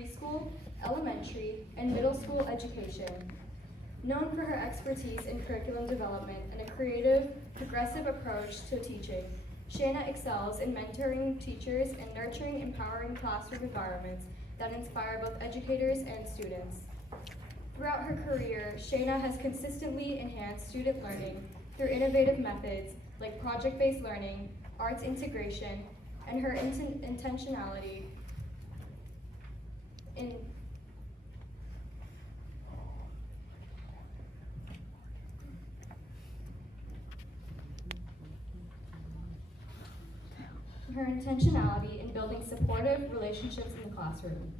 preschool, elementary, and middle school education. Known for her expertise in curriculum development and a creative, progressive approach to teaching, Shayna excels in mentoring teachers and nurturing empowering classroom environments that inspire both educators and students. Throughout her career, Shayna has consistently enhanced student learning through innovative methods like project-based learning, arts integration, and her intentionality in building supportive relationships in the classroom.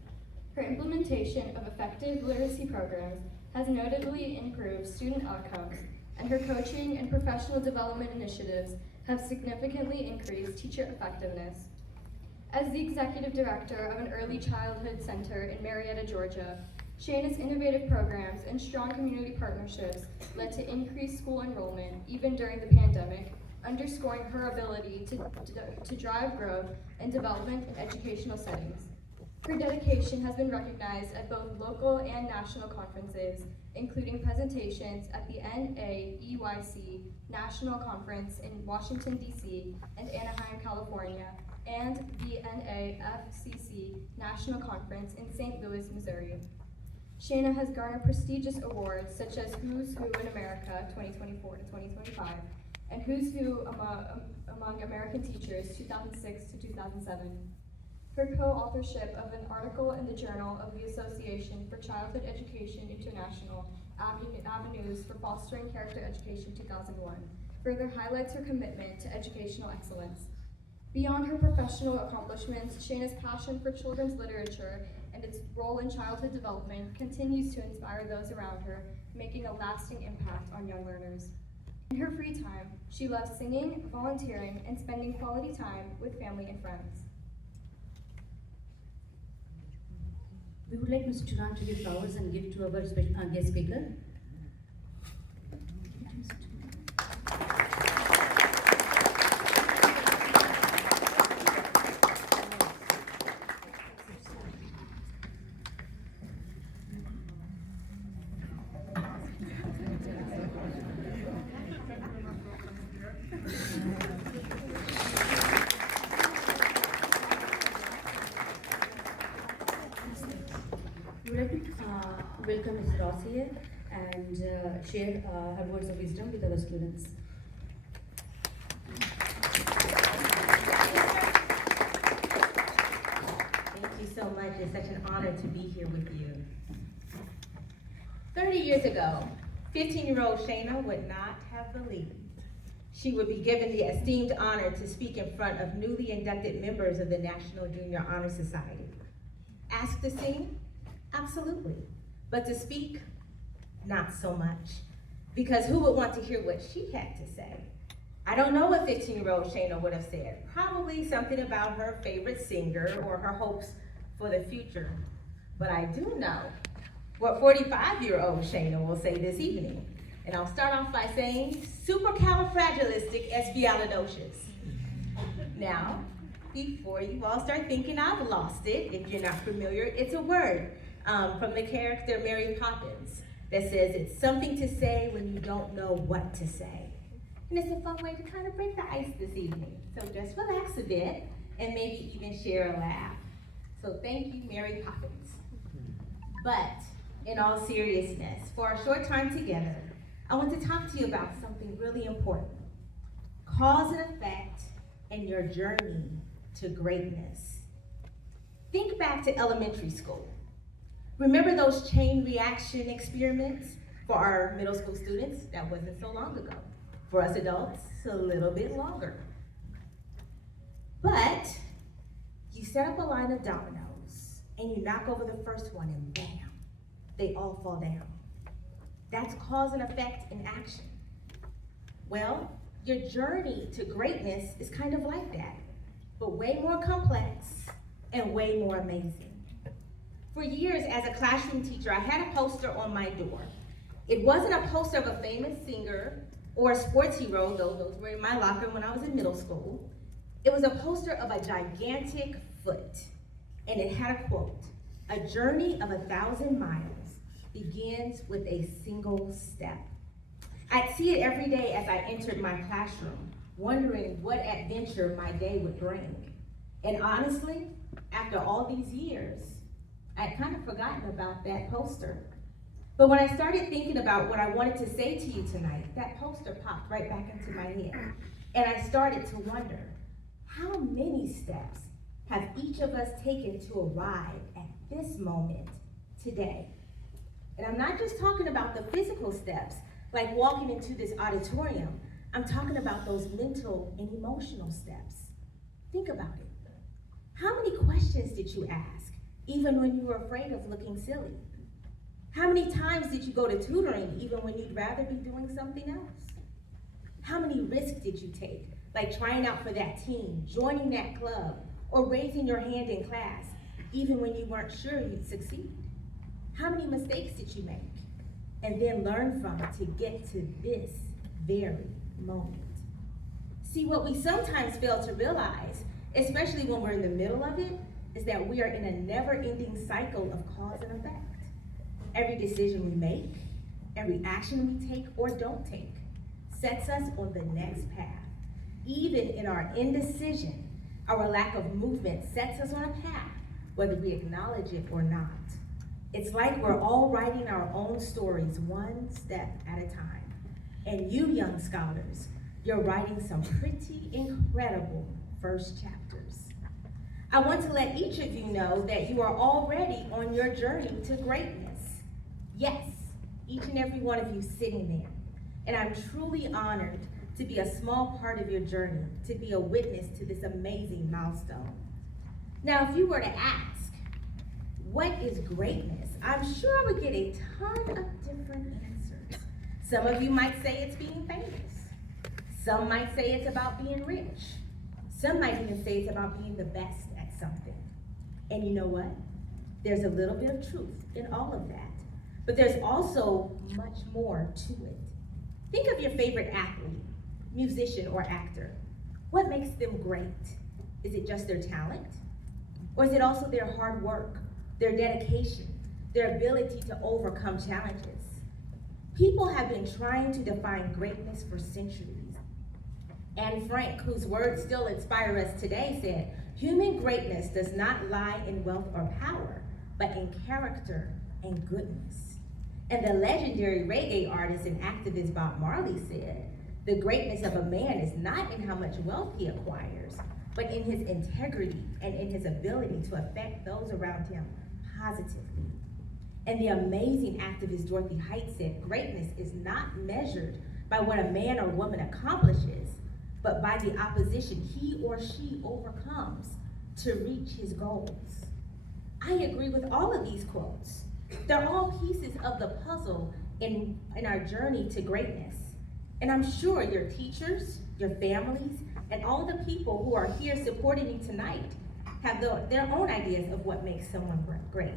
Her implementation of effective literacy programs has notably improved student outcomes, and her coaching and professional development initiatives have significantly increased teacher effectiveness. As the executive director of an early childhood center in Marietta, Georgia, Shayna's innovative programs and strong community partnerships led to increased school enrollment even during the pandemic, underscoring her ability to drive growth and development in educational settings. Her dedication has been recognized at both local and national conferences, including presentations at the NAEYC National Conference in Washington, D.C. and Anaheim, California, and the NAFCC National Conference in St. Louis, Missouri. Shayna has garnered prestigious awards such as Who's Who in America 2024 to 2025 and Who's Who Among American Teachers 2006 to 2007. Her co-authorship of an article in the Journal of the Association for Childhood Education International, Avenues for Fostering Character Education 2001, further highlights her commitment to educational excellence. Beyond her professional accomplishments, Shayna's passion for children's literature and its role in childhood development continues to inspire those around her, making a lasting impact on young learners. In her free time, she loves singing, volunteering, and spending quality time with family and friends. We would like Mr. Turan to give flowers and gift to our special guest speaker. We would like to welcome Ms. Ross here and share her words of wisdom with our students. Thank you so much. It's such an honor to be here with you. 30 years ago, 15-year-old Shayna would not have believed she would be given the esteemed honor to speak in front of newly inducted members of the National Junior Honor Society. Asked to sing? Absolutely. But to speak? Not so much. Because who would want to hear what she had to say? I don't know what 15-year-old Shayna would have said. Probably something about her favorite singer or her hopes for the future. But I do know what 45-year-old Shayna will say this evening. And I'll start off by saying supercalifragilisticexpialidocious. Now, before you all start thinking I've lost it, if you're not familiar, it's a word from the character Mary Poppins that says it's something to say when you don't know what to say. And it's a fun way to kind of break the ice this evening. So just relax a bit and maybe even share a laugh. So thank you, Mary Poppins. But in all seriousness, for our short time together, I want to talk to you about something really important. Cause and effect and your journey to greatness. Think back to elementary school. Remember those chain reaction experiments? For our middle school students, that wasn't so long ago. For us adults, a little bit longer. But you set up a line of dominoes and you knock over the first one and bam, they all fall down. That's cause and effect in action. Well, your journey to greatness is kind of like that, but way more complex and way more amazing. For years as a classroom teacher, I had a poster on my door. It wasn't a poster of a famous singer or a sports hero, though those were in my locker when I was in middle school. It was a poster of a gigantic foot, and it had a quote, A journey of 1,000 miles begins with a single step. I'd see it every day as I entered my classroom, wondering what adventure my day would bring. And honestly, after all these years, I'd kind of forgotten about that poster. But when I started thinking about what I wanted to say to you tonight, that poster popped right back into my head. And I started to wonder, how many steps have each of us taken to arrive at this moment today? And I'm not just talking about the physical steps, like walking into this auditorium. I'm talking about those mental and emotional steps. Think about it. How many questions did you ask, even when you were afraid of looking silly? How many times did you go to tutoring, even when you'd rather be doing something else? How many risks did you take, like trying out for that team, joining that club, or raising your hand in class, even when you weren't sure you'd succeed? How many mistakes did you make, and then learn from to get to this very moment? See, what we sometimes fail to realize, especially when we're in the middle of it, is that we are in a never-ending cycle of cause and effect. Every decision we make, every action we take or don't take, sets us on the next path. Even in our indecision, our lack of movement sets us on a path, whether we acknowledge it or not. It's like we're all writing our own stories one step at a time. And you, young scholars, you're writing some pretty incredible first chapters. I want to let each of you know that you are already on your journey to greatness. Yes, each and every one of you sitting there. And I'm truly honored to be a small part of your journey, to be a witness to this amazing milestone. Now, if you were to ask, what is greatness? I'm sure I would get a ton of different answers. Some of you might say it's being famous. Some might say it's about being rich. Some might even say it's about being the best at something. And you know what? There's a little bit of truth in all of that. But there's also much more to it. Think of your favorite athlete, musician, or actor. What makes them great? Is it just their talent? Or is it also their hard work, their dedication, their ability to overcome challenges? People have been trying to define greatness for centuries. Anne Frank, whose words still inspire us today, said, "Human greatness does not lie in wealth or power, but in character and goodness." And the legendary reggae artist and activist Bob Marley said, "The greatness of a man is not in how much wealth he acquires, but in his integrity and in his ability to affect those around him positively." And the amazing activist Dorothy Height said, "Greatness is not measured by what a man or woman accomplishes, but by the opposition he or she overcomes to reach his goals." I agree with all of these quotes. They're all pieces of the puzzle in our journey to greatness. And I'm sure your teachers, your families, and all the people who are here supporting you tonight have their own ideas of what makes someone great.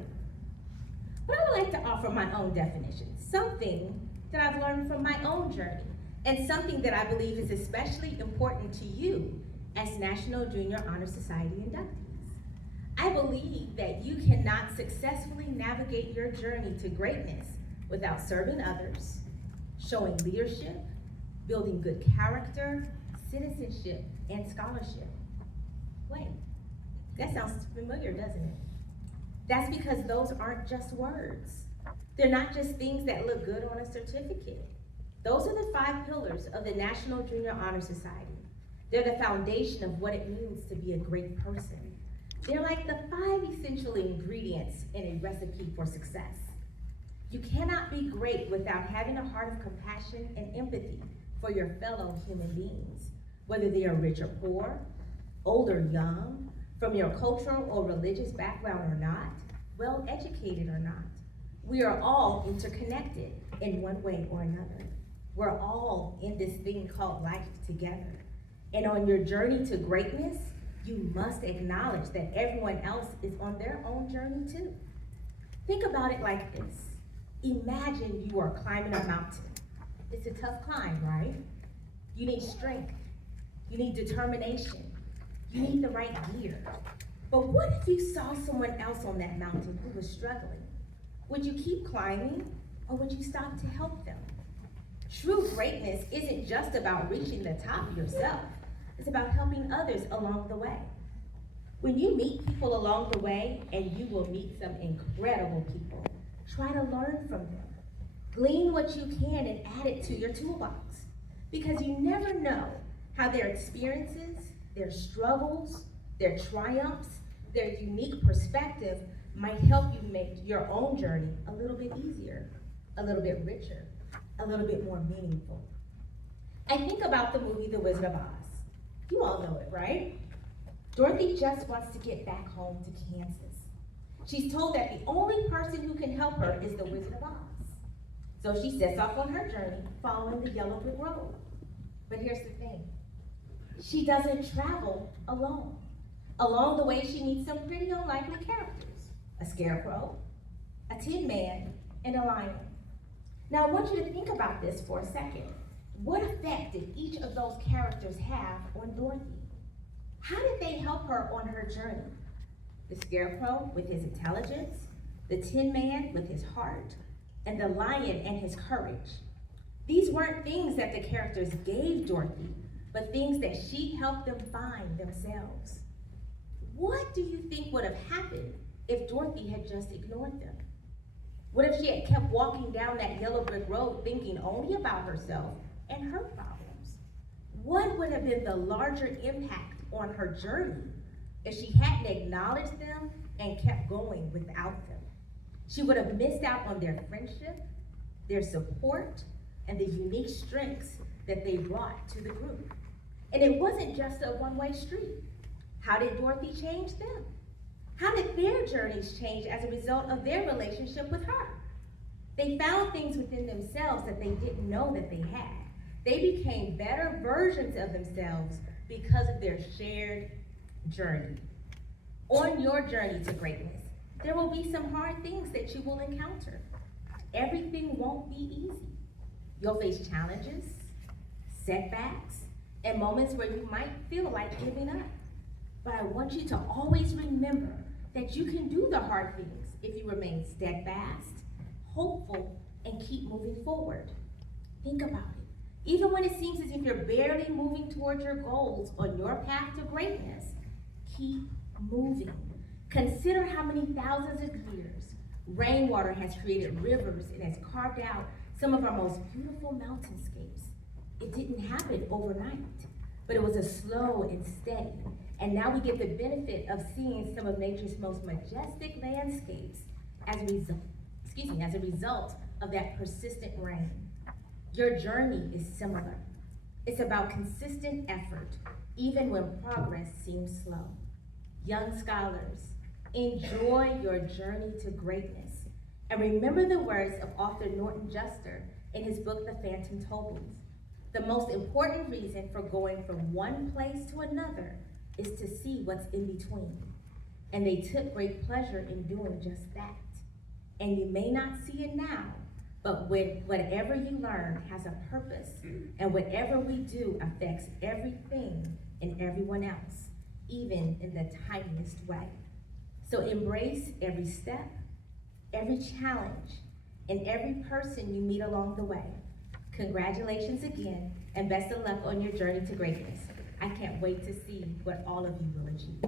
But I would like to offer my own definition, something that I've learned from my own journey, and something that I believe is especially important to you as National Junior Honor Society inductees. I believe that you cannot successfully navigate your journey to greatness without serving others, showing leadership, building good character, citizenship, and scholarship. Wait, that sounds familiar, doesn't it? That's because those aren't just words. They're not just things that look good on a certificate. Those are the 5 pillars of the National Junior Honor Society. They're the foundation of what it means to be a great person. They're like the 5 essential ingredients in a recipe for success. You cannot be great without having a heart of compassion and empathy for your fellow human beings, whether they are rich or poor, old or young, from your cultural or religious background or not, well educated or not. We are all interconnected in one way or another. We're all in this thing called life together. And on your journey to greatness, you must acknowledge that everyone else is on their own journey too. Think about it like this. Imagine you are climbing a mountain. It's a tough climb, right? You need strength. You need determination. You need the right gear. But what if you saw someone else on that mountain who was struggling? Would you keep climbing, or would you stop to help them? True greatness isn't just about reaching the top yourself. It's about helping others along the way. When you meet people along the way, and you will meet some incredible people, try to learn from them. Glean what you can and add it to your toolbox, because you never know how their experiences, their struggles, their triumphs, their unique perspective might help you make your own journey a little bit easier, a little bit richer, a little bit more meaningful. I think about the movie The Wizard of Oz. You all know it, right? Dorothy just wants to get back home to Kansas. She's told that the only person who can help her is the Wizard of Oz. So she sets off on her journey, following the yellow brick road. But here's the thing. She doesn't travel alone. Along the way, she meets some pretty unlikely characters. A scarecrow, a tin man, and a lion. Now I want you to think about this for a second. What effect did each of those characters have on Dorothy? How did they help her on her journey? The scarecrow with his intelligence, the tin man with his heart, and the lion and his courage. These weren't things that the characters gave Dorothy, but things that she helped them find themselves. What do you think would have happened if Dorothy had just ignored them? What if she had kept walking down that yellow brick road thinking only about herself and her problems? What would have been the larger impact on her journey if she hadn't acknowledged them and kept going without them? She would have missed out on their friendship, their support, and the unique strengths that they brought to the group. And it wasn't just a one-way street. How did Dorothy change them? How did their journeys change as a result of their relationship with her? They found things within themselves that they didn't know that they had. They became better versions of themselves because of their shared journey. On your journey to greatness, there will be some hard things that you will encounter. Everything won't be easy. You'll face challenges, setbacks, and moments where you might feel like giving up. But I want you to always remember that you can do the hard things if you remain steadfast, hopeful, and keep moving forward. Think about it. Even when it seems as if you're barely moving towards your goals on your path to greatness, keep moving. Consider how many thousands of years rainwater has created rivers and has carved out some of our most beautiful mountainscapes. It didn't happen overnight, but it was a slow and steady. And now we get the benefit of seeing some of nature's most majestic landscapes as a result of that persistent rain. Your journey is similar. It's about consistent effort, even when progress seems slow. Young scholars, enjoy your journey to greatness. And remember the words of author Norton Juster in his book, The Phantom Tollbooth. The most important reason for going from one place to another is to see what's in between. And they took great pleasure in doing just that. And you may not see it now, but whatever you learn has a purpose, and whatever we do affects everything and everyone else, even in the tiniest way. So embrace every step, every challenge, and every person you meet along the way. Congratulations again, and best of luck on your journey to greatness. I can't wait to see what all of you will achieve.